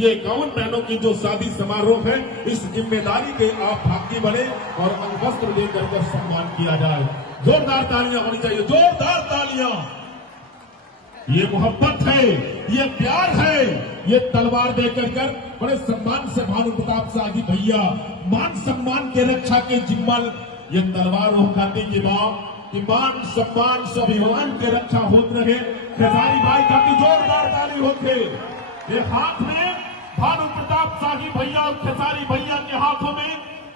ये 51 बहनों की जो शादी समारोह है, इस जिम्मेदारी के आप भागी बने और अंगवस्त्र देकर के सम्मान किया जाए। जोरदार तालियां होनी चाहिए, जोरदार तालियां। ये मोहब्बत है, ये प्यार है, ये तलवार देकर कर बड़े सम्मान से भानु प्रताप शाही भैया मान सम्मान के रक्षा के जिम्मल ये तलवार वो खाती की मां कि मान सम्मान स्वाभिमान के रक्षा होते रहे। खेसारी भाई का की जोरदार ताली होते। ये हाथ में भानु प्रताप शाही भैया और खेसारी भैया के हाथों में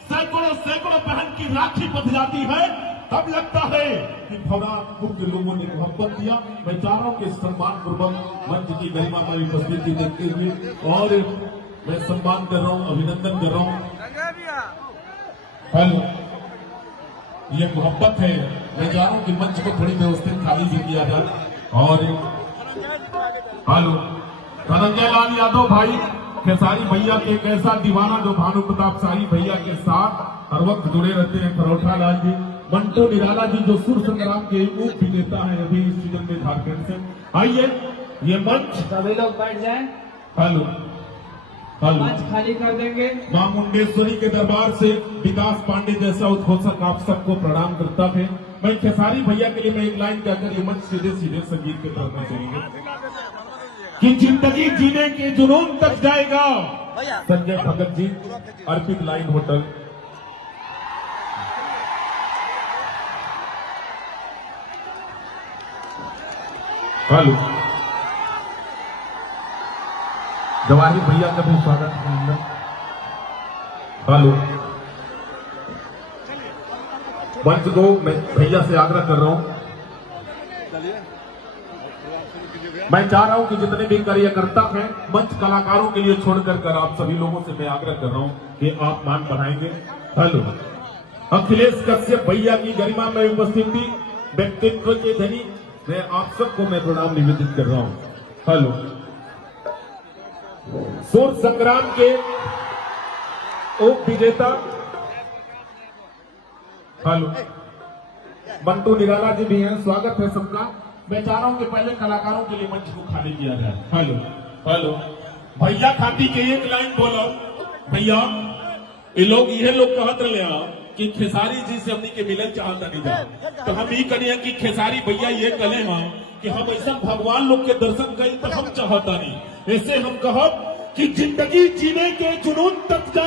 सैकड़ों सैकड़ों बहन की राखी बंध जाती है, तब लगता है कि भवनाथपुर के लोगों ने मोहब्बत दिया। बेचारों के सम्मान पूर्वक मंच की गरिमा में उपस्थिति देखते हुए और मैं सम्मान कर रहा हूं, अभिनंदन कर रहा हूं। हेलो, ये मोहब्बत है। मैं चाह रहा हूं कि मंच को थोड़ी व्यवस्थित खाली भी किया जाए। और हेलो, धनंजय लाल यादव भाई खेसारी भैया के एक ऐसा दीवाना जो भानु प्रताप शाही भैया के साथ हर वक्त जुड़े रहते हैं। परोठा लाल जी, मंटो निराला जी जो सुर संग्राम के उप विजेता है अभी इस सीजन में झारखंड से। आइए ये मंच सभी लोग बैठ जाएं। हेलो हेलो, मंच खाली कर देंगे। मां मुंडेश्वरी के दरबार से विकास पांडे जैसा उद्घोषक आप सबको प्रणाम करता है। मैं खेसारी भैया के लिए मैं एक लाइन कहकर ये मंच सीधे सीधे संगीत के तरफ में चलेंगे कि जिंदगी जीने के जुनून तक जाएगा। संजय भगत जी, अर्पित लाइन होटल। हेलो, जवाहिर भैया का भी स्वागत है। हेलो, मंच को मैं भैया से आग्रह कर रहा हूं, मैं चाह रहा हूं कि जितने भी कार्यकर्ता हैं मंच कलाकारों के लिए छोड़कर कर आप सभी लोगों से मैं आग्रह कर रहा हूं कि आप मान बढ़ाएंगे। हेलो, अखिलेश कश्यप भैया की गरिमा में उपस्थिति, व्यक्तित्व के धनी, मैं आप सबको मैं प्रणाम निवेदित कर रहा हूं। हेलो, सुर संग्राम के उप विजेता हेलो मंटू निराला जी भी हैं, स्वागत है सबका। मैं चाह रहा हूं कि पहले कलाकारों के लिए मंच को खाली किया जाए। हेलो हेलो, भैया खाती के एक लाइन बोलो भैया। ये लोग कहत रहे कि खेसारी जी से हमनी के मिलन चाहता नहीं जा, तो हम ये करिए कि खेसारी भैया ये कले हैं कि हम ऐसा भगवान लोग के दर्शन करें तो हम चाहता नहीं। ऐसे हम कहब कि जिंदगी जीने के जुनून तक जाए।